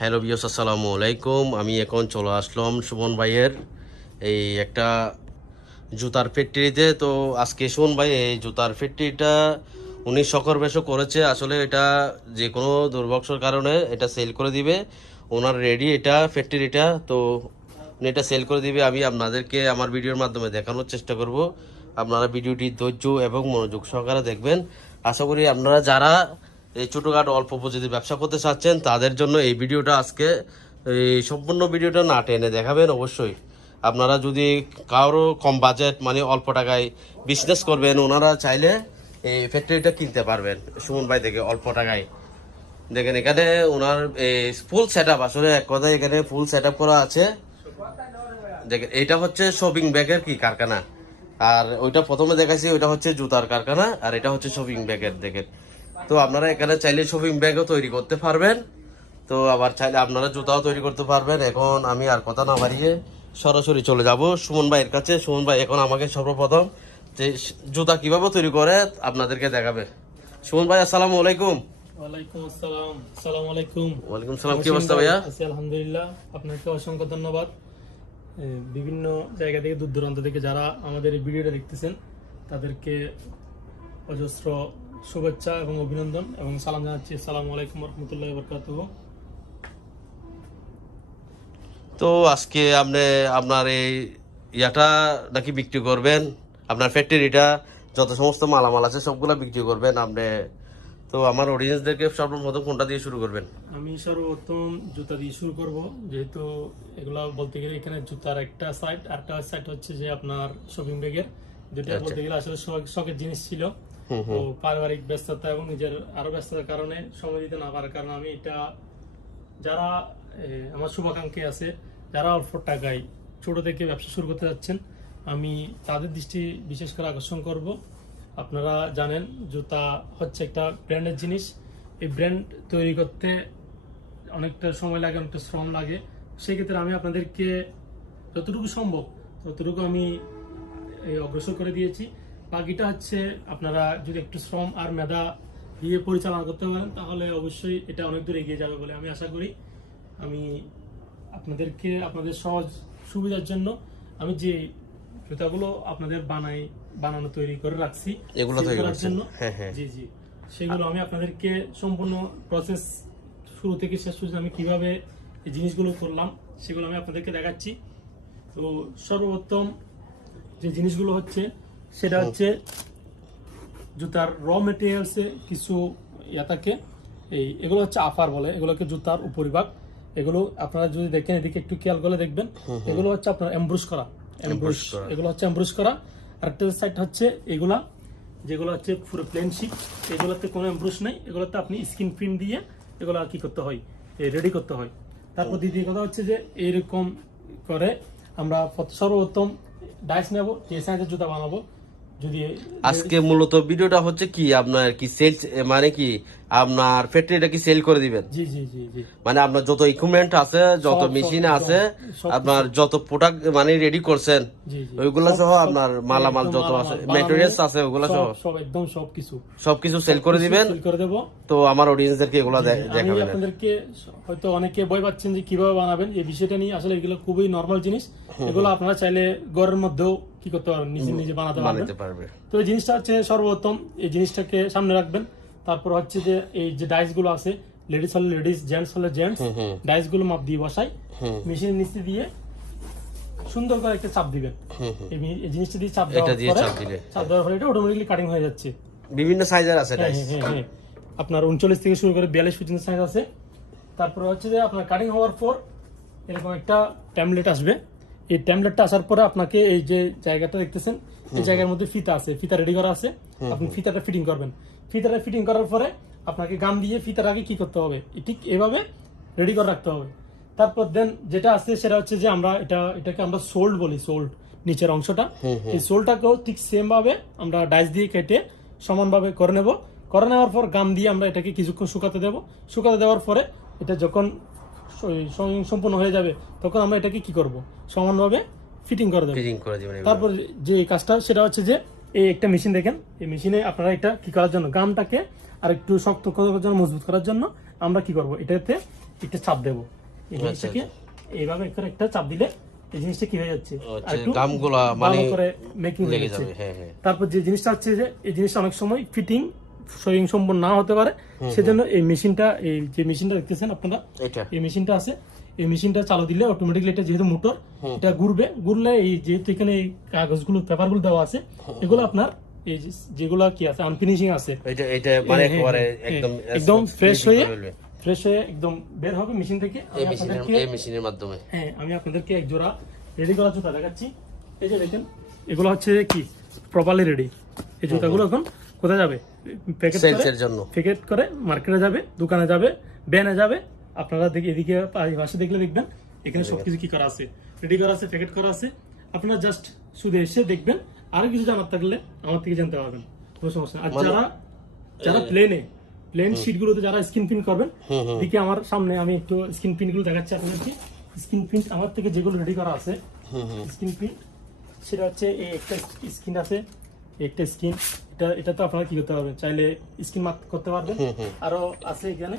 Hello বিয়স আসসালামু আলাইকুম। আমি এখন চলে আসলাম সুমন ভাইয়ের এই একটা জুতার ফ্যাক্টরিতে। তো আজকে সুমন ভাই, এই জুতার ফ্যাক্টরিটা উনি শখর বেশও করেছে। আসলে এটা যে কোনো দুর্ভক্ষর কারণে এটা সেল করে দিবে। ওনার রেডি এটা ফ্যাক্টরিটা তো উনি এটা সেল করে দিবে। আমি আপনাদেরকে আমার ভিডিওর মাধ্যমে দেখানোর চেষ্টা করব। আপনারা ভিডিওটি ধৈর্য এবং মনোযোগ সহকারে দেখবেন। আশা করি আপনারা যারা এই ছোটোখাটো অল্প পুঁজিতে ব্যবসা করতে চাচ্ছেন, তাদের জন্য এই ভিডিওটা আজকে, এই সম্পূর্ণ ভিডিওটা না টেনে দেখাবেন অবশ্যই। আপনারা যদি কারও কম বাজেট মানে অল্প টাকায় বিজনেস করবেন, ওনারা চাইলে এই ফ্যাক্টরিটা কিনতে পারবেন। সুমন ভাই থেকে অল্প টাকায়। দেখেন, এখানে ওনার ফুল সেট আপ আসলে এক কথায় এখানে ফুল সেট করা আছে। দেখেন, এটা হচ্ছে শপিং ব্যাগের কি কারখানা? আর ওইটা প্রথমে দেখাইছি, ওইটা হচ্ছে জুতার কারখানা, আর এটা হচ্ছে শপিং ব্যাগের দেখেন। তো আপনারা এখানে চাইলে শপিং ব্যাগও তৈরি করতে পারবেন। তো আবার চাইলে আপনারা জুতাও তৈরি করতে পারবেন। এখন আমি আর কথা না বাড়িয়ে সরাসরি চলে যাব। সুমন ভাইয়ের কাছে। সুমন ভাই এখন আমাকে সর্বপ্রথম যে জুতা কীভাবে তৈরি করে আপনাদেরকে দেখাবে। সুমন ভাই আসসালামু আলাইকুম। ওয়ালাইকুম আসসালাম। আসসালামু আলাইকুম। ওয়ালাইকুম সালাম কি অবস্থা ভাইয়া? আছি আলহামদুলিল্লাহ আপনাকে অসংখ্য ধন্যবাদ। বিভিন্ন জায়গা থেকে দূর দূরান্ত থেকে যারা আমাদের এই ভিডিওটা দেখতেছেন তাদেরকে অজস্র শুভেচ্ছা এবং অভিনন্দন এবং সালাম জানাচ্ছি। আসসালামু আলাইকুম রহমতুল্লাহ বরকাতুহ তো আজকে আপনি আপনার এই ইয়াটা নাকি বিক্রি করবেন? আপনার ফ্যাক্টরিটা যত সমস্ত মালামাল আছে সবগুলো বিক্রি করবেন আপনি। তো আমার অডিয়েন্সদেরকে সর্বপ্রথম কোনটা দিয়ে শুরু করবেন? আমি সর্বপ্রথম জুতা দিয়ে শুরু করব যেহেতু এগুলো বলতে গেলে এখানে জুতার একটা সাইড আর একটা সাইড হচ্ছে যে আপনার শপিং ব্যাগের যেটা বলতে গেলে আসলে শখ- শখের জিনিস ছিল। তো পারিবারিক ব্যস্ততা এবং নিজের আরও ব্যস্ততার কারণে সময় দিতে না পারার কারণে আমি এটা যারা আমার শুভাকাঙ্ক্ষী আছে যারা অল্প টাকায় ছোট থেকে ব্যবসা শুরু করতে যাচ্ছেন আমি তাদের দৃষ্টি বিশেষ করে আকর্ষণ করব। আপনারা জানেন জুতা হচ্ছে একটা ব্র্যান্ডের জিনিস। এই ব্র্যান্ড তৈরি করতে অনেকটা সময় লাগে অনেকটা শ্রম লাগে। সেক্ষেত্রে আমি আপনাদেরকে যতটুকু সম্ভব ততটুকু আমি অগ্রসর করে দিয়েছি। বাকিটা হচ্ছে আপনারা যদি একটু শ্রম আর মেধা দিয়ে পরিচালনা করতে পারেন তাহলে অবশ্যই এটা অনেক দূর এগিয়ে যাবে বলে আমি আশা করি। আমি আপনাদেরকে আপনাদের সহজ সুবিধার জন্য আমি যে জুতাগুলো আপনাদের বানাই বানানো তৈরি করে রাখছি এগুলো করার জন্য হ্যাঁ, হ্যাঁ। জি জি। সেগুলো আমি আপনাদেরকে সম্পূর্ণ প্রসেস শুরু থেকে শেষ পর্যন্ত আমি কীভাবে এই জিনিসগুলো করলাম সেগুলো আমি আপনাদেরকে দেখাচ্ছি। তো সর্বপ্রথম যে জিনিসগুলো হচ্ছে সেটা হচ্ছে জুতার র মেটেরিয়ালসে কিছু ইয়া থাকে। এই এগুলো হচ্ছে আফার বলে এগুলোকে জুতার উপরিভাগ। এগুলো আপনারা যদি দেখেন এদিকে একটু খেয়াল করে দেখবেন এগুলো হচ্ছে আপনার এমব্রুশ করা এমব্রুশ এগুলো হচ্ছে এমব্রুশ করা। আরেকটা সাইড হচ্ছে এগুলা যেগুলো হচ্ছে পুরো প্লেন শিট এগুলোতে কোনো এমব্রুশ নেই। এগুলোতে আপনি স্কিন প্রিন্ট দিয়ে এগুলো কি করতে হয় রেডি করতে হয়। তারপর দ্বিতীয় কথা হচ্ছে যে এরকম করে আমরা প্রথ- সর্বপ্রথম ডাইস নেব যে সাইজের জুতা বানাবো। যদি আজকে মূলত ভিডিওটা হচ্ছে কি আপনার কি সেলস মানে কি আপনার ফ্যাক্টরিটা কি সেল করে দিবেন? জি জি জি জি। মানে আপনার যত ইকুইপমেন্ট আছে যত মেশিন আছে আপনার যত প্রোডাক্ট মানে রেডি করছেন জি সহ আপনার মালামাল যত আছে ম্যাটেরিয়ালস আছে ওগুলো সহ। সব একদম সব কিছু। সবকিছু সেল করে দিবেন। করে দেবো। তো আমার অডিয়েন্সদেরকে এগুলো দেখাবেন। আপনাদেরকে হয়তো অনেকে ভয় পাচ্ছেন যে কীভাবে বানাবেন। এই বিষয়টা নিয়ে আসলে এগুলো খুবই নরমাল জিনিস। এগুলো আপনারা চাইলে ঘরের মধ্যেও কি করতে পারবেন? নিজে নিজে বানাতে পারবে। তো এই জিনিসটা হচ্ছে সর্বপ্রথম এই জিনিসটাকে সামনে রাখবেন। তারপর হচ্ছে যে এই যে ডাইসগুলো আছে লেডিস হলে লেডিস জেন্টস হলে জেন্টস ডাইসগুলো মাপ দিয়ে বসাই। মেশিনের নিচে দিয়ে সুন্দর করে একটা চাপ দিবেন। এই জিনিসটা দিয়ে চাপ দেওয়ার দিয়ে পরে চাপ দিলে। চাপ দেওয়ার পরে এটা অটোমেটিকলি কাটিং হয়ে যাচ্ছে। বিভিন্ন সাইজের আছে হ্যাঁ guys। হ্যাঁ হ্যাঁ। আপনার উনচল্লিশ থেকে শুরু করে বিয়াল্লিশ পর্যন্ত সাইজ আছে। তারপরে হচ্ছে যে আপনার কাটিং হওয়ার পর এরকম একটা ট্যাবলেট আসবে। এই ট্যাবলেটটা আসার পরে আপনাকে এই যে জায়গাটা দেখতেছেন এই জায়গার মধ্যে ফিতা আছে ফিতা রেডি করা আছে। আপনি ফিতাটা ফিটিং করবেন। ফিতাটা ফিটিং করার পরে আপনাকে গাম দিয়ে ফিতাটাকে কি করতে হবে? ঠিক এভাবে রেডি করে রাখতে হবে। তারপর দেন যেটা আছে সেটা হচ্ছে যে আমরা এটা এটাকে আমরা সোল্ড বলি সোল্ড নিচের অংশটা। এই সোলটাকেও ঠিক সেম ভাবে আমরা ডাইস দিয়ে কেটে সমানভাবে করে নেব। করে নেওয়ার পর গাম দিয়ে আমরা এটাকে কিছুক্ষণ শুকাতে দেব। শুকাতে দেওয়ার পরে এটা যখন সম্পূর্ণ হয়ে যাবে তখন আমরা এটাকে কি করব? সমানভাবে ফিটিং করে দেবো। ফিটিং করে দিবেন তারপর যে কাজটা সেটা হচ্ছে যে এই একটা মেশিন দেখেন। এই মেশিনে আপনারা এটা কি করার জন্য গামটাকে আর একটু শক্ত করার জন্য মজবুত করার জন্য আমরা কি করব? এটাতে একটা চাপ দেবো। এই জিনিসটাকে এইভাবে করে একটা চাপ দিলে এই জিনিসটা কি হয়ে যাচ্ছে? গামগুলা মানে করে মেকিং লেগে যাবে হ্যাঁ হ্যাঁ। তারপর যে জিনিসটা হচ্ছে যে এই জিনিসটা অনেক সময় ফিটিং স্বয়ং সম্পূর্ণ না হতে পারে। সেজন্য এই মেশিনটা এই যে মেশিনটা দেখতেছেন আপনারা এই মেশিনটা আছে। এই মেশিনটা চালু দিলে অটোমেটিকলি এটা যেহেতু মোটর এটা ঘুরবে। ঘুরলে এই যেহেতু এখানে এই কাগজগুলো পেপারগুলো দেওয়া আছে এগুলো আপনার এই যেগুলো কি আছে আনফিনিশিং আছে। এটা এটা মানে হ্যাঁ, একেবারে হ্যাঁ, একদম একদম ফ্রেশ হয়ে ফ্রেশ হয়ে একদম বের হবে মেশিন থেকে। এই মেশিনের এই মেশিনের মাধ্যমে। হ্যাঁ আমি আপনাদেরকে এক জোড়া রেডি করা জুতা দেখাচ্ছি। এই যে দেখেন এগুলো হচ্ছে কি? প্রপারলি রেডি এই জুতাগুলো এখন কোথায় যাবে? প্যাকেট জন্য। প্যাকেট করে মার্কেটে যাবে দোকানে যাবে ব্যানে যাবে আপনারা দেখে এদিকে পাশে দেখলে দেখবেন এখানে সবকিছু কি করা আছে রেডি করা আছে প্যাকেট করা আছে আপনারা জাস্ট শুধু এসে দেখবেন আর কিছু জানার থাকলে আমার থেকে জানতে পারবেন কোনো সমস্যা আর মানে- যারা যারা প্লেনে প্লেন শিট গুলোতে যারা স্ক্রিন প্রিন্ট করবেন। দিকে আমার সামনে আমি একটু স্ক্রিন প্রিন্টগুলো দেখাচ্ছি আপনাদেরকে। স্ক্রিন প্রিন্ট আমার থেকে যেগুলো রেডি করা আছে স্ক্রিন প্রিন্ট সেটা হচ্ছে এই একটা স্ক্রিন আছে একটা স্ক্রিন এটা এটা তো আপনারা কি করতে পারবেন? চাইলে স্ক্রিন মার্ক করতে পারবেন। আরও আছে এখানে।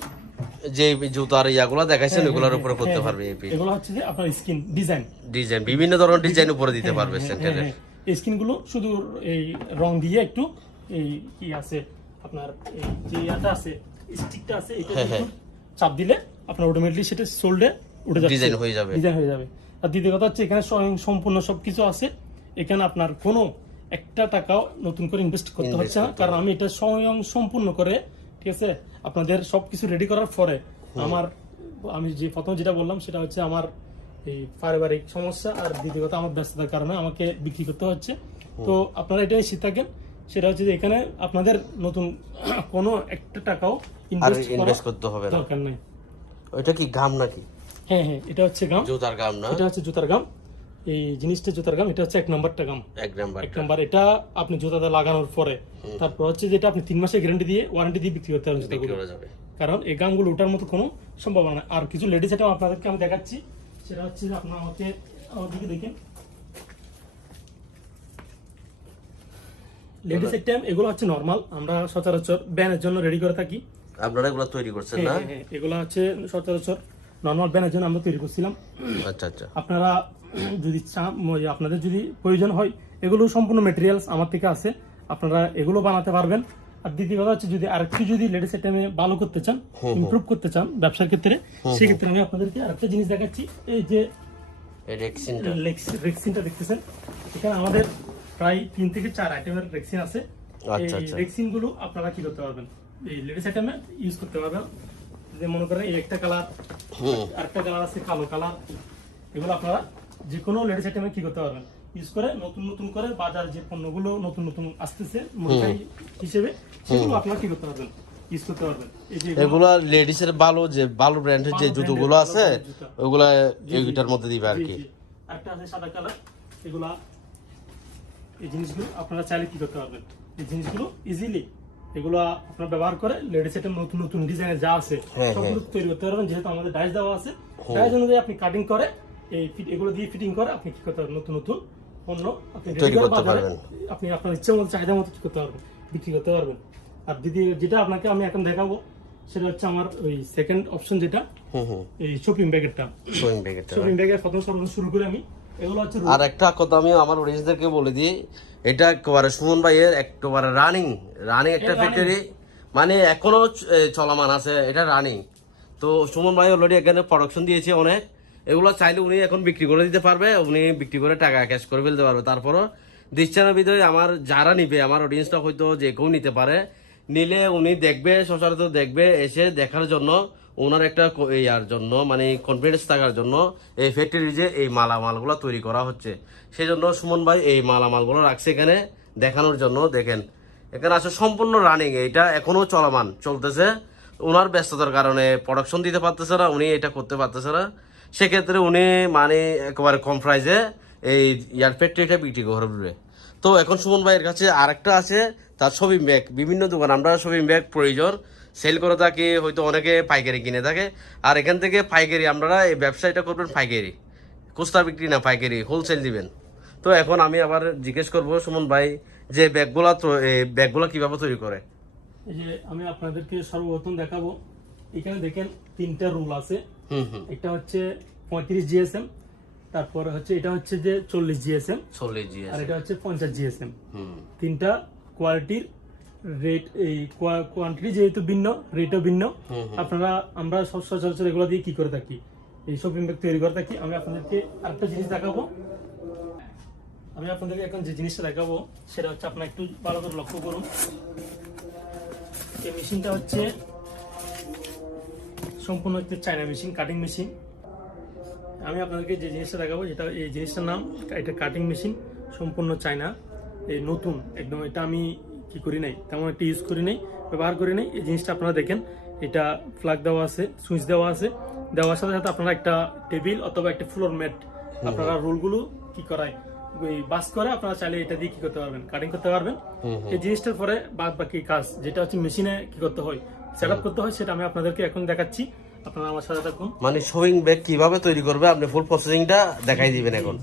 যে জুতার ইয়াগুলো দেখাইছেন হ্যাঁ, ওগুলোর হ্যাঁ, উপরে করতে হ্যাঁ, পারবে এগুলো হচ্ছে যে আপনার স্ক্রিন ডিজাইন ডিজাইন বিভিন্ন ধরনের ডিজাইন উপরে দিতে পারবে সেন্টারে এই স্ক্রিনগুলো শুধু এই রং দিয়ে একটু এই কি আছে আপনার এই যে ইয়াটা আছে স্টিকটা আছে এটা চাপ দিলে আপনার অটোমেটিকলি সেটা সোল্ডে উঠে যাচ্ছে। ডিজাইন হয়ে যাবে। ডিজাইন হয়ে যাবে। আর দ্বিতীয় কথা হচ্ছে এখানে সম্পূর্ণ সবকিছু আছে। এখানে আপনার কোনো একটা টাকাও নতুন করে ইনভেস্ট করতে হচ্ছে না। কারণ আমি এটা স্বয়ং সম্পূর্ণ করে ঠিক আছে আপনাদের সবকিছু রেডি করার পরে আমার আমি যে প্রথম যেটা বললাম সেটা হচ্ছে আমার এই পারিবারিক সমস্যা আর দ্বিতীয় কথা আমার ব্যস্ততার কারণে আমাকে বিক্রি করতে হচ্ছে। তো আপনারা এটা নিশ্চিত থাকেন সেটা হচ্ছে যে এখানে আপনাদের নতুন কোনো একটা টাকাও ইনভেস্ট করতে হবে দরকার নেই। ওইটা কি গাম নাকি? হ্যাঁ হ্যাঁ এটা হচ্ছে গাম জুতার গাম না? এটা হচ্ছে জুতার গাম এই জিনিসটা জুতার গাম এটা হচ্ছে এক নাম্বারটা গাম। এক নাম্বার এক নাম্বার এটা আপনি জুতাতে লাগানোর পরে তারপর হচ্ছে যেটা আপনি তিন মাসের গ্যারান্টি দিয়ে ওয়ারেন্টি দিয়ে বিক্রি করতে পারেন জুতাগুলো। কারণ এই গামগুলো ওঠার মতো কোনো সম্ভাবনা নেই। আর কিছু লেডিস আইটেম আপনাদেরকে আমি দেখাচ্ছি সেটা হচ্ছে আপনার আমাকে আমার দিকে দেখেন। লেডিস আইটেম এগুলো হচ্ছে নর্মাল আমরা সচরাচর ব্যানের জন্য রেডি করে থাকি। আপনারা এগুলো তৈরি করছেন না? হ্যাঁ, হ্যাঁ, এগুলো হচ্ছে সচরাচর নর্মাল ব্যানের জন্য আমরা তৈরি করছিলাম। আচ্ছা আচ্ছা। আপনারা যদি চান আপনাদের যদি প্রয়োজন হয় এগুলো সম্পূর্ণ মেটেরিয়ালস আমার থেকে আছে। আপনারা এগুলো বানাতে পারবেন। আর দ্বিতীয় কথা হচ্ছে যদি আরেকটু যদি লেডিস আইটেমে ভালো করতে চান ইমপ্রুভ করতে চান ব্যবসার ক্ষেত্রে সেক্ষেত্রে আমি আপনাদেরকে আরেকটা জিনিস দেখাচ্ছি। এই যে রেক্সিনটা দেখতেছেন? এখানে আমাদের প্রায় তিন থেকে চার আইটেমের রেক্সিন আছে। এই আচ্ছা, আচ্ছা। গুলো আপনারা কি করতে পারবেন? এই লেডিস আইটেমে ইউজ করতে পারবেন। যে মনে করেন এই একটা কালার আরেকটা কালার আছে কালো কালার এগুলো আপনারা যে কোনো লেডিস আইটেমে কি করতে পারবেন? ইউজ করে নতুন নতুন করে বাজার যে পণ্যগুলো নতুন নতুন আসতেছে মডিফাই হিসেবে সেগুলো আপনারা কি করতে পারবেন? ইউজ করতে পারবেন। এই লেডিস এর ভালো যে ভালো ব্র্যান্ডের যে জুতোগুলো আছে ওগুলা এইটার মধ্যে দিবে আর কি। জি। আছে সাদা কালার। এগুলা এই জিনিসগুলো আপনারা চাইলে কি করতে পারবেন? এই জিনিসগুলো ইজিলি এগুলো আপনারা ব্যবহার করে লেডিস আইটেম নতুন নতুন ডিজাইনের যা আছে হ্যাঁ, সবগুলো তৈরি করতে পারবেন। যেহেতু আমাদের ডাইস দেওয়া আছে ডাইস অনুযায়ী আপনি কাটিং করে এই ফিট এগুলো দিয়ে ফিটিং করে আপনি কি করতে পারবেন? নতুন নতুন পণ্য আপনি তৈরি করতে পারবেন। আপনি আপনার ইচ্ছা মতো চাহিদা মতো কি করতে পারবেন বিক্রি করতে পারবেন। আর দিদি যেটা আপনাকে আমি এখন দেখাবো সেটা হচ্ছে আমার ওই সেকেন্ড অপশন যেটা এই শপিং ব্যাগেরটা সোয়িং ব্যাগেরটা শপিং ব্যাগের প্রথম সর্বপ্রথম শুরু করে আমি এগুলো হচ্ছে আর একটা কথা আমি আমার অডিয়েন্সদেরকে বলে দিই এটা একেবারে সুমন ভাইয়ের একেবারে রানিং রানিং একটা ফ্যাক্টরি মানে এখনও চলমান আছে এটা রানিং তো সুমন ভাই অলরেডি এখানে প্রোডাকশন দিয়েছে অনেক। এগুলো চাইলে উনি এখন বিক্রি করে দিতে পারবে, উনি বিক্রি করে টাকা ক্যাশ করে ফেলতে পারবে। তারপরও দিচ্ছানের ভিতরে আমার যারা নিবে, আমার অডিয়েন্সটা হয়তো যে কেউ নিতে পারে, নিলে উনি দেখবে, সচরাচর দেখবে, এসে দেখার জন্য, ওনার একটা ইয়ার জন্য মানে কনফিডেন্স থাকার জন্য এই ফ্যাক্টরি যে এই মালামালগুলো তৈরি করা হচ্ছে। সেই জন্য সুমন ভাই এই মালামালগুলো রাখছে এখানে, দেখানোর জন্য, দেখেন। এখানে আছে সম্পূর্ণ রানিং এটা এখনও চলমান, চলতেছে। ওনার ব্যস্ততার কারণে প্রোডাকশন দিতে পারতেছে না, উনি এটা করতে পারতেছে না। সেক্ষেত্রে উনি মানে একেবারে কম প্রাইসে এই ইয়ার ফ্যাক্টরিটা বিক্রি করে দেবে। তো এখন সুমন ভাইয়ের কাছে আরেকটা আছে, তার শপিং ব্যাগ বিভিন্ন দোকান, আমরা শপিং ব্যাগ প্রয়োজন সেল করে থাকি, হয়তো অনেকে পাইকারি কিনে থাকে, আর এখান থেকে পাইকারি, আপনারা এই ব্যবসাটা করবেন পাইকারি। খুচরা বিক্রি না, পাইকারি হোলসেল দিবেন। তো এখন আমি আবার জিজ্ঞেস করব সুমন ভাই, যে ব্যাগগুলা ব্যাগগুলা কীভাবে তৈরি করে? আমি আপনাদেরকে সর্বপ্রথম দেখাবো, এখানে দেখেন তিনটা রুল আছে। একটা হচ্ছে পঁয়ত্রিশ জিএসএম তারপরে হচ্ছে এটা হচ্ছে যে চল্লিশ জিএসএম চল্লিশ জি আর এটা হচ্ছে পঞ্চাশ জিএসএম। হুম। তিনটা কোয়ালিটির রেট এই কোয়ান্টিটি যেহেতু ভিন্ন রেটও ভিন্ন আপনারা আমরা সব সচরাচর এগুলো দিয়ে কি করে থাকি? এই শপিং ব্যাগ তৈরি করে থাকি। আমি আপনাদেরকে আরেকটা জিনিস দেখাবো। আমি আপনাদেরকে এখন যে জিনিসটা দেখাবো সেটা হচ্ছে আপনারা একটু ভালো করে লক্ষ্য করুন। এই মেশিনটা হচ্ছে সম্পূর্ণ হচ্ছে চায়না মেশিন কাটিং মেশিন আমি আপনাদেরকে যে জিনিসটা দেখাবো যেটা এই জিনিসটার নাম এটা কাটিং মেশিন সম্পূর্ণ চায়না। এই নতুন একদম এটা আমি কি করি নাই তেমন একটা ইউজ করি নাই ব্যবহার করি নাই। এই জিনিসটা আপনারা দেখেন এটা প্লাগ দেওয়া আছে সুইচ দেওয়া আছে। দেওয়ার সাথে সাথে আপনারা একটা টেবিল অথবা একটা ফ্লোর ম্যাট আপনারা রোলগুলো কি করায় ওই বাস করে আপনারা চাইলে এটা দিয়ে কি করতে পারবেন কাটিং করতে পারবেন। এই জিনিসটার পরে বাদ বাকি কাজ যেটা হচ্ছে মেশিনে কি করতে হয় সেট করতে হয় সেটা আমি আপনাদেরকে এখন দেখাচ্ছি। আপনারা আমার সাথে থাকুন। মানে শোয়িং ব্যাগ কীভাবে তৈরি করবে আপনি ফুল প্রসেসিংটা দেখাই দিবেন এখন।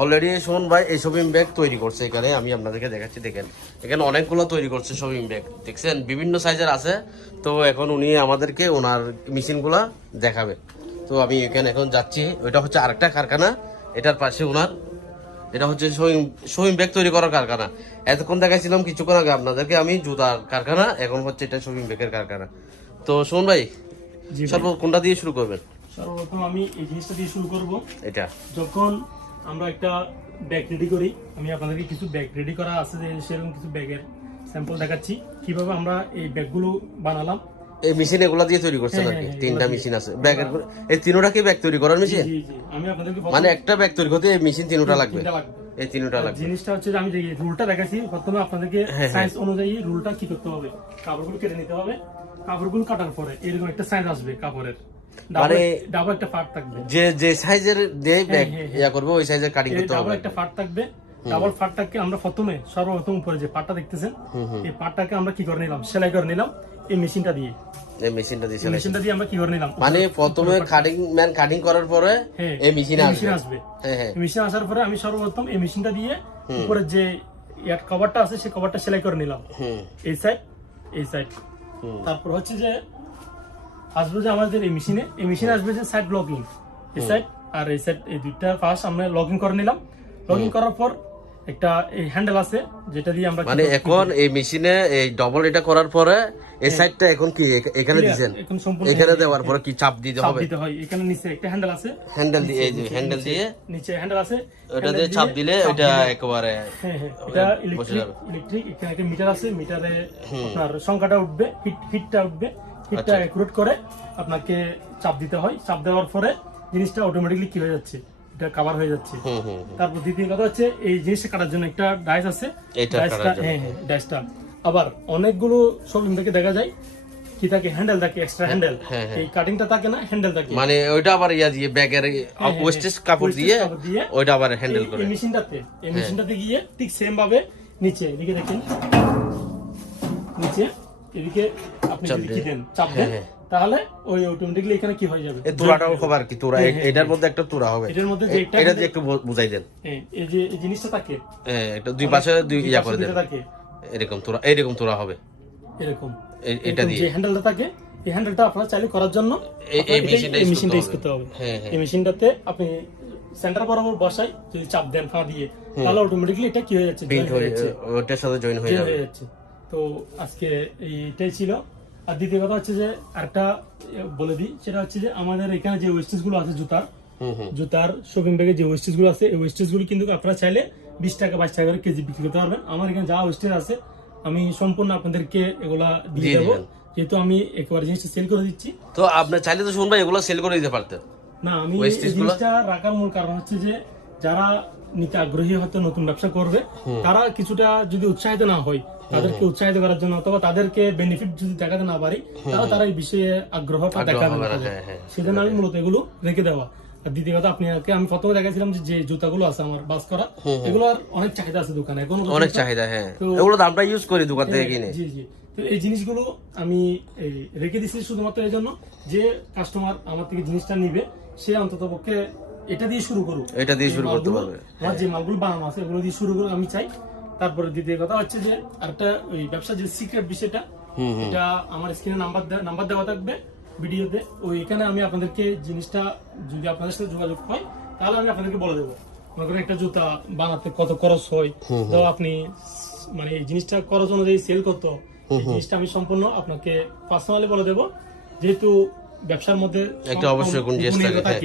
অলরেডি সুমন ভাই এই শপিং ব্যাগ তৈরি করছে এখানে আমি আপনাদেরকে দেখাচ্ছি দেখেন। এখানে অনেকগুলো তৈরি করছে শপিং ব্যাগ দেখছেন? বিভিন্ন সাইজের আছে। তো এখন উনি আমাদেরকে ওনার মেশিনগুলা দেখাবে। তো আমি এখানে এখন যাচ্ছি ওইটা হচ্ছে আরেকটা কারখানা এটার পাশে ওনার এটা হচ্ছে শোয়িং শোয়িং ব্যাগ তৈরি করার কারখানা। এতক্ষণ দেখাইছিলাম কিছুক্ষণ আগে আপনাদেরকে আমি জুতার কারখানা এখন হচ্ছে এটা শোয়িং ব্যাগের কারখানা। তো সুমন ভাই সর্ব কোনটা দিয়ে শুরু করবেন। সর্বপ্রথম আমি এই জিনিসটা দিয়ে শুরু করব। এটা। যখন আমরা একটা ব্যাগ রেডি করি আমি আপনাদেরকে কিছু ব্যাগ রেডি করা আছে সেরকম কিছু ব্যাগের স্যাম্পল দেখাচ্ছি। কীভাবে আমরা এই ব্যাগগুলো বানালাম এই মেশিন এগুলা দিয়ে তৈরি করছেন হ্যাঁ, আর কি হ্যাঁ, তিনটা মেশিন আছে। ব্যাগের এই তিনোটা কি ব্যাগ তৈরি করার মেশিন মানে একটা ব্যাগ তৈরি করতে এই মেশিন তিনটা লাগবে? এই তিনটা লাগবে। জিনিসটা হচ্ছে যে আমি যে রুলটা দেখাচ্ছি প্রথমে আপনাদেরকে হ্যাঁ, সাইজ অনুযায়ী রুলটা কি করতে হবে? কাপড়গুলো কেটে নিতে হবে। কাপড়গুলো কাটার পরে এরকম একটা সাইজ আসবে কাপড়ের। মানে- ডাবল একটা ফাট থাকবে। যে যে সাইজের যে ব্যাগ হ্যাঁ, ইয়া করবে ওই সাইজের কাটিং করতে ডাবল হবে। একটা ফাট থাকবে। ডাবল ফাটটাকে আমরা প্রথমে সর্বপ্রথম উপরে যে পাটটা দেখতেছেন এই পাটটাকে আমরা কি করে নিলাম? সেলাই করে নিলাম এই মেশিনটা দিয়ে। এই মেশিনটা দিয়ে মেশিনটা দিয়ে আমরা কি করে নিলাম? মানে প্রথমে কাটিং ম্যান কাটিং করার পরে হ্যাঁ, এই মেশিন আসবে। হ্যাঁ হ্যাঁ। মেশিন আসার পরে আমি সর্বপ্রথম এই মেশিনটা দিয়ে উপরে যে ইয়ার কভারটা আছে সেই কভারটা সেলাই করে নিলাম। হুম। এই সাইড এই সাইড তারপর হচ্ছে যে আসবে যে আমাদের এই মেশিনে এই মেশিনে আসবে যে সাইড ব্লকিং এই সাইড আর এই সাইড এই দুইটা ফার্স্ট আমরা লগইন করে নিলাম। লগইন করার পর একটা এই হ্যান্ডেল আছে যেটা দিয়ে আমরা মানে এখন এই মেশিনে এই ডবল এটা করার পরে এই সাইডটা এখন কি? এখানে দিছেন? এখন সম্পূর্ণ এখানে দেওয়ার পরে কি চাপ দিতে চাপ দিতে হয়। এখানে নিচে একটা হ্যান্ডেল আছে। হ্যান্ডেল দিয়ে এই যে হ্যান্ডেল দিয়ে। নিচে হ্যান্ডেল আছে। ওটা দিয়ে চাপ দিলে এটা দিলে- হ্যাঁ হ্যাঁ এটা ইলেকট্রিক ইলেকট্রিক এখানে একটা মিটার আছে। মিটারে আপনার সংখ্যাটা উঠবে হিট হিটটা উঠবে। আচ্ছা। অ্যাকুরেট করে আপনাকে চাপ দিতে হয়। চাপ দেওয়ার পরে জিনিসটা অটোমেটিকলি কি হয়ে যাচ্ছে। এটা কভার হয়ে যাচ্ছে। তারপর দ্বিতীয় কথা হচ্ছে এই জিনিসটা কাটার জন্য একটা ডাইস আছে। ডাইসটা হ্যাঁ হ্যাঁ ডাইসটা আবার অনেকগুলো শোরুম থেকে দেখা যায় কি থাকে হ্যান্ডেল থাকে এক্সট্রা হ্যান্ডেল হ্যাঁ। এই কাটিংটা থাকে না হ্যান্ডেল থাকে। মানে ওইটা আবার ইয়া দিয়ে ব্যাগের ওয়েস্টেজ কাপড় দিয়ে ওইটা আবার হ্যান্ডেল করে এই মেশিনটাতে এই মেশিনটাতে গিয়ে ঠিক সেম ভাবে নিচে এদিকে দেখেন। নিচে। এদিকে আপনি যদি দিয়ে। কি দেন চাপ দেন হ্যাঁ, তাহলে ওই অটোমেটিকলি এখানে কি হয়ে যাবে? খবর কি তুরা হ্যাঁ, হ্যাঁ, এটার মধ্যে একটা তুরা হবে। এটার মধ্যে যে এটা দিয়ে একটু বুঝাই দেন। হ্যাঁ, এই যে এই জিনিসটা থাকে হ্যাঁ, একটা দুই পাশে দুই ইয়া করে দেন। এরকম তুরা তুরা হবে। এরকম। এটা দিয়ে যে হ্যান্ডেলটা থাকে এই হ্যান্ডেলটা আপনারা চাইলে করার জন্য এই- মেশিনটা ইউজ করতে হবে। হ্যাঁ, হ্যাঁ। এই মেশিনটাতে আপনি সেন্টার বরাবর বসাই যদি চাপ দেন ফা দিয়ে তাহলে অটোমেটিকলি এটা কি হয়ে যাচ্ছে? Join হয়ে যাচ্ছে। ওটার সাথে জয়েন হয়ে যাবে। হয়ে যাচ্ছে। তো আজকে এইটাই ছিল। আর দ্বিতীয় কথা হচ্ছে যে আরেকটা বলে দিই সেটা হচ্ছে যে আমাদের এখানে যে ওয়েস্টেজগুলো আছে জুতার জুতার শপিং ব্যাগে যে ওয়েস্টেজগুলো আছে এই ওয়েস্টেজগুলো কিন্তু আপনারা চাইলে বিশ টাকা বাইশ টাকা করে কেজি বিক্রি করতে পারবেন। আমার এখানে যা ওয়েস্টেজ আছে আমি সম্পূর্ণ আপনাদেরকে এগুলা দিয়ে দেবো। যেহেতু আমি একবার জিনিসটা সেল করে দিচ্ছি। তো আপনার চাইলে তো শুনবা এগুলো সেল করে দিতে পারতেন। না আমি জিনিসটা রাখার মূল কারণ হচ্ছে যে যারা নিতে আগ্রহী হয়তো নতুন ব্যবসা করবে। তারা কিছুটা যদি উৎসাহিত না হয় তাদেরকে উৎসাহিত করার জন্য অথবা তাদেরকে বেনিফিট যদি দেখাতে না পারি তাহলে তারা এই বিষয়ে আগ্রহটা দেখাবে না। হ্যাঁ, হ্যাঁ। সেজন্য আমি মূলত এগুলো রেখে দেওয়া। আর দ্বিতীয় কথা আপনাকে আমি প্রথমে দেখাছিলাম যে জুতাগুলো আছে আমার বাস করা এগুলোর অনেক চাহিদা আছে দোকানে। এখন অনেক চাহিদা হ্যাঁ। এগুলো তো আমরা ইউজ করি দোকান থেকে কিনে। জি জি। তো এই জিনিসগুলো আমি রেখে দিচ্ছি শুধুমাত্র এই জন্য যে কাস্টমার আমার থেকে জিনিসটা নিবে সে অন্তত পক্ষে এটা দিয়ে শুরু করুক। এটা দিয়ে শুরু করতে পারবে। আমার যে মালগুলো বানানো আছে এগুলো দিয়ে শুরু করুক আমি চাই। তারপরে দ্বিতীয় কথা হচ্ছে যে আরেকটা ওই ব্যবসা যে সিক্রেট বিষয়টা এটা আমার স্ক্রিনে নাম্বার নাম্বার দেওয়া থাকবে ভিডিওতে। ওইখানে আমি আপনাদেরকে জিনিসটা যদি আপনাদের সাথে যোগাযোগ হয় তাহলে আমি আপনাদেরকে বলে দেবো। মনে করেন একটা জুতা বানাতে কত খরচ হয়। তো আপনি মানে এই জিনিসটা খরচ অনুযায়ী সেল করতো এই জিনিসটা আমি সম্পূর্ণ আপনাকে পার্সোনালি বলে দেবো। যেহেতু ব্যবসার মধ্যে একটা অবশ্যই কোন জিনিস থাকে। হ্যাঁ।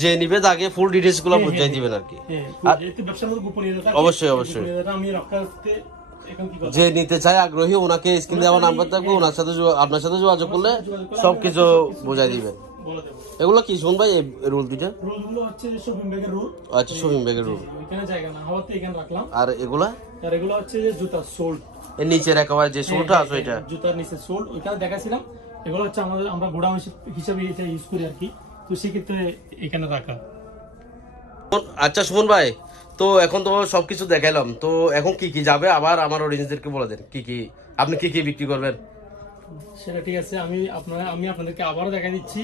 যে নিবে তাকে ফুল ডিটেলসগুলো হ্যাঁ, বুঝাই হ্যাঁ, দিবেন আর কি। হ্যাঁ, ব্যবসার মধ্যে গোপনীয়তা অবশ্যই, অবশ্যই। আমি রক্ষা করতে যে নিতে চায় আগ্রহী ওনাকে স্ক্রিন দেওয়া নাম্বার থাকবে ওনার সাথে আপনার সাথে যোগাযোগ করলে সবকিছু বোঝাই দিবেন এগুলো কি শুন ভাই রুল দুইটা? রুলগুলো হচ্ছে যে শপিং ব্যাগের রুল আচ্ছা শপিং ব্যাগের রুল ওইখানে জায়গা না হওয়াতে এখানে রাখলাম। আর এগুলা? আর এগুলো হচ্ছে যে জুতা এর নিচের একেবারে যে শোটা আছে ওইটা? জুতার নিচে সোল্ড। ওইখানে দেখাছিলাম এগুলো হচ্ছে আমাদের আমরা গোডাউন হিসাবে এটা ইউজ করি আর কি। তো সেক্ষেত্রে এখানে রাখা। আচ্ছা সুমন ভাই তো এখন তো সবকিছু দেখাইলাম। তো এখন কি কি যাবে? আবার আমার অডিয়েন্সদেরকে বলে দেন কি কি আপনি কি কি বিক্রি করবেন? সেটা ঠিক আছে আমি আপনারা আমি আপনাদেরকে আবারও দেখা দিচ্ছি।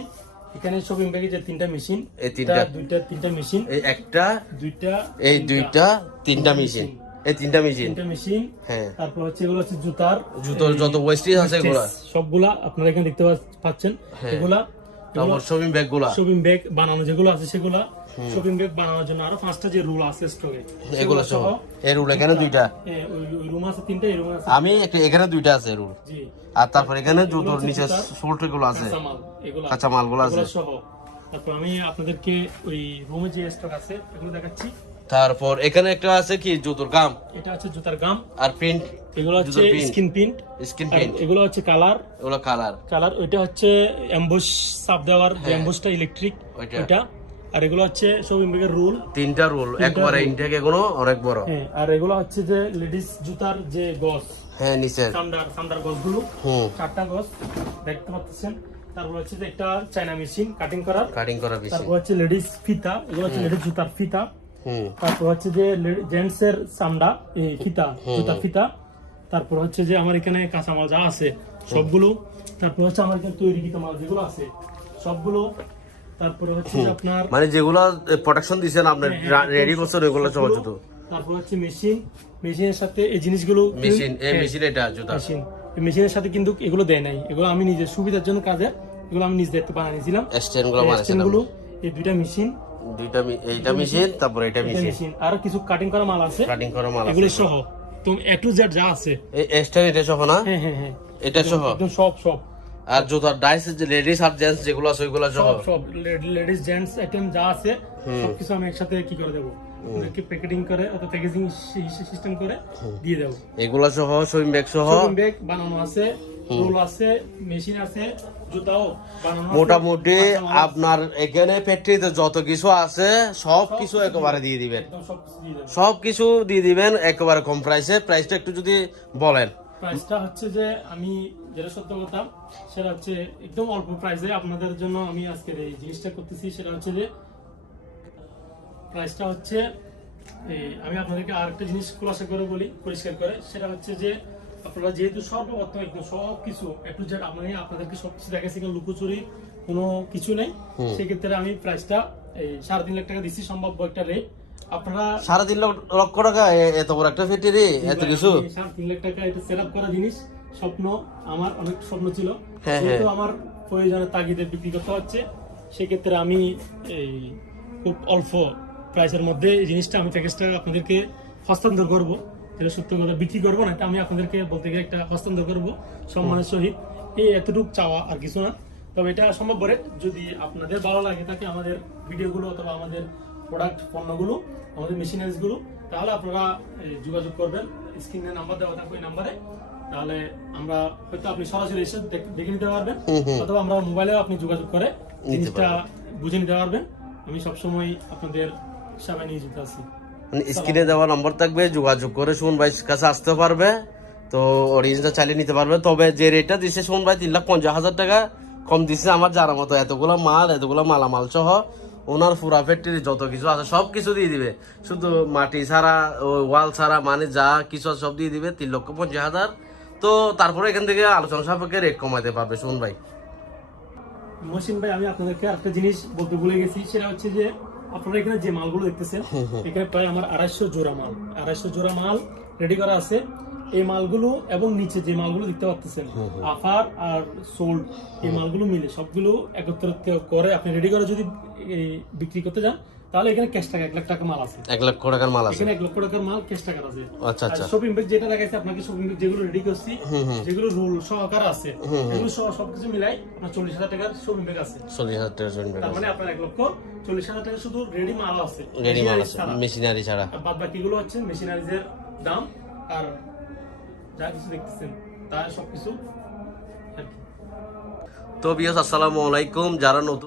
এখানে শপিং ব্যাগে যে তিনটা মেশিন এই তিনটা। দুইটা তিনটা মেশিন এই একটা দুইটা এই দুইটা তিনটা মেশিন এই তিনটা মেশিন তিনটা মেশিন হ্যাঁ। তারপর হচ্ছে এগুলো হচ্ছে জুতার। জুতোর যত ওয়েস্টেজ আছে এগুলা। সবগুলা আপনারা এখানে দেখতে পাচ্ছেন। হ্যাঁ। এগুলা তারপর শপিং ব্যাগগুলা। শপিং ব্যাগ বানানো যেগুলো আছে সেগুলা। শপিং ব্যাগ বানানোর জন্য আরও পাঁচটা যে রুল আছে স্টকে এগুলো সহ। এর রুল এখানে দুইটা। ওই রুম আছে তিনটা এই রুম আছে আমি একটা এখানে দুইটা আছে রুল আর তারপর এখানে জুতোর নিচে সোল্টগুলো আছে। কাঁচা মালগুলো আছে। সহ। তারপর আমি আপনাদেরকে ওই রুমে যে স্টক আছে এগুলো দেখাচ্ছি। তারপর এখানে একটা আছে কি? জুতোর গাম। এটা হচ্ছে জুতার গাম। আর প্রিন্ট। এগুলো হচ্ছে স্কিন প্রিন্ট। Skin print. এগুলো হচ্ছে কালার। এগুলো কালার। কালার ওইটা হচ্ছে অ্যাম্বুশ সাপ দেওয়ার অ্যাম্বুশটা ইলেকট্রিক ওইটা। আর এগুলো হচ্ছে শপিং ব্যাগের রুল। তিনটা রুল। একবারে ইনটেক এগুলো অনেক বড়। হ্যাঁ আর এগুলো হচ্ছে যে লেডিস জুতার যে গস। হ্যাঁ নিচে সামডার সামডার গসগুলো। হুম। চারটা গস দেখতে পাচ্ছেন। তারপর হচ্ছে যে একটা চায়না মেশিন কাটিং করার। কাটিং করার মেশিন তারপর হচ্ছে লেডিস ফিতা। এগুলো হচ্ছে লেডিস জুতার ফিতা। তারপর হচ্ছে যে জেন্টস এর সামডা এই ফিতা জুতার ফিতা তারপর হচ্ছে যে আমার এখানে কাঁচামাল যা আছে সবগুলো তারপর হচ্ছে আমার এখানে তৈরি মাল যেগুলো আছে সবগুলো তারপরে হচ্ছে আপনার মানে যেগুলো প্রোটেকশন হ্যাঁ, রেডি করছেন জুতো তারপর হচ্ছে মেশিন মেশিনের সাথে এই জিনিসগুলো মেশিন এই মেশিন এটা জুতা। মেশিন এই মেশিনের সাথে কিন্তু এগুলো দেয় নাই। এগুলো আমি নিজের সুবিধার জন্য কাজে এগুলো আমি নিজ দায়িত্ব বানিয়েছিলাম। গুলো এই দুইটা মেশিন দুইটা এইটা মেশিন তারপর এটা মেশিন আর কিছু কাটিং করা মাল আছে। কাটিং করা মাল আছে। এগুলো সহ। তো এ টু জেড যা আছে। এই এটা সহ না? হ্যাঁ হ্যাঁ হ্যাঁ। এটা সহ? একদম সব সব। আর জুতার ডাইস যে লেডিস আর জেন্টস যেগুলো আছে ওইগুলো সহ? সব সব। লেডিস জেন্টস আইটেম যা আছে সবকিছু আমি একসাথে কি করে দেবো? ওদেরকে প্যাকেটিং করে অথবা প্যাকেজিং সিস্টেম করে দিয়ে দেবো। এগুলো সহ সুইম ব্যাগ সহ? শপিং ব্যাগ বানানো আছে। রোল আছে মেশিন আছে জুতাও মোটামুটি আপনার এখানে ফ্যাক্টরিতে যত কিছু আছে সব কিছু একেবারে দিয়ে দিবেন। সব কিছু দিয়ে দিবেন। একেবারে কম প্রাইসে প্রাইসটা একটু যদি বলেন। প্রাইসটা হচ্ছে যে আমি যেটা সত্য কথা সেটা হচ্ছে একদম অল্প প্রাইসে আপনাদের জন্য আমি আজকের এই জিনিসটা করতেছি। সেটা হচ্ছে যে প্রাইসটা হচ্ছে আমি আপনাদেরকে আরেকটা জিনিস খোলাসা করে বলি পরিষ্কার করে। সেটা হচ্ছে যে আপনারা যেহেতু সর্বপ্রথম একদম সব কিছু একটু যেটা আপনি আপনাদেরকে সব কিছু দেখাচ্ছি লুকোচুরি কোনো কিছু নেই। সেক্ষেত্রে আমি প্রাইসটা এই সাড়ে তিন লাখ টাকা দিচ্ছি সম্ভাব্য একটা রেট আপনারা সাড়ে তিন লক্ষ লক্ষ টাকা এত বড় একটা ফ্যাক্টরি এত কিছু। সাড়ে তিন লাখ টাকা এটা সেট করা জিনিস স্বপ্ন আমার অনেক স্বপ্ন ছিল। হ্যাঁ, যেহেতু আমার তাগিদে বিক্রি করতে হচ্ছে সেক্ষেত্রে আমি এই খুব অল্প প্রাইসের মধ্যে এই জিনিসটা আমি প্যাকেজটা আপনাদেরকে হস্তান্তর করব। যেটা সত্য কথা। বিক্রি করব না এটা আমি আপনাদেরকে বলতে গেলে একটা হস্তান্তর করব সম্মানের সহিত। এই এতটুকু চাওয়া আর কিছু না। তবে এটা সম্ভব করে যদি আপনাদের ভালো লাগে থাকে আমাদের ভিডিওগুলো অথবা আমাদের প্রোডাক্ট পণ্যগুলো আমাদের মেশিনারিজগুলো তাহলে আপনারা যোগাযোগ করবেন। স্ক্রিনে নাম্বার দেওয়া থাকবে ওই নাম্বারে। তাহলে আমরা হয়তো আপনি সরাসরি এসে দেখে নিতে পারবেন। অথবা আমরা মোবাইলেও আপনি যোগাযোগ করে জিনিসটা বুঝে নিতে পারবেন। আমি সবসময় আপনাদের সেবা নিয়ে যেতে আছি। মানে স্ক্রিনে দেওয়া নম্বর থাকবে, যোগাযোগ করে সুমন ভাই কাছে আসতে পারবে। তো অরিজিনটা চালিয়ে নিতে পারবে। তবে যে রেটটা দিছে সুমন ভাই তিন লাখ পঞ্চাশ হাজার টাকা, কম দিচ্ছে আমার জানা মতো এতগুলো মাল, এতগুলো মালামাল সহ। ওনার পুরা ফ্যাক্টরি যত কিছু আছে, সব কিছু দিয়ে দিবে। শুধু মাটি ছাড়া ওয়াল ছাড়া মানে যা কিছু সব দিয়ে দিবে তিন লক্ষ পঞ্চাশ হাজার। তো তারপরে এখান থেকে আলোচনা সাপেক্ষে রেট কমাতে পারবে সুমন ভাই। মহসিন ভাই, আমি আপনাদেরকে একটা জিনিস বলতে ভুলে গেছি, সেটা হচ্ছে যে আপনারা এখানে যে মালগুলো দেখতেছেন এখানে প্রায় আমার আড়াইশো জোড়া মাল আড়াইশো জোড়া মাল রেডি করা আছে। এই মালগুলো এবং নিচে যে মালগুলো দেখতে পাচ্ছেন আফার আর সোল্ড এই মালগুলো মিলে সবগুলো একত্রিত করে আপনি রেডি করে যদি বিক্রি করতে যান তাহলে এখানে ক্যাশ টাকা লাখ টাকা মাল আছে। লক্ষ টাকার মাল আছে। এখানে লক্ষ টাকার মাল ক্যাশ আছে। আচ্ছা আচ্ছা। শপিং ব্যাগ যেটা দেখাইছে আপনাকে শপিং ব্যাগ যেগুলো রেডি করছি যেগুলো রোল সহকার আছে এগুলো সহ সবকিছু মিলাই আপনার চল্লিশ হাজার টাকার শপিং ব্যাগ আছে। চল্লিশ হাজার টাকার জন্য তার মানে আপনার লক্ষ চল্লিশ হাজার টাকা শুধু রেডি মাল আছে। রেডি মাল আছে মেশিনারি ছাড়া। বাদ বাকিগুলো হচ্ছে মেশিনারিজের দাম আর যা কিছু দেখতেছেন তা সবকিছু তো বিয়স আসসালামু আলাইকুম। যারা নতুন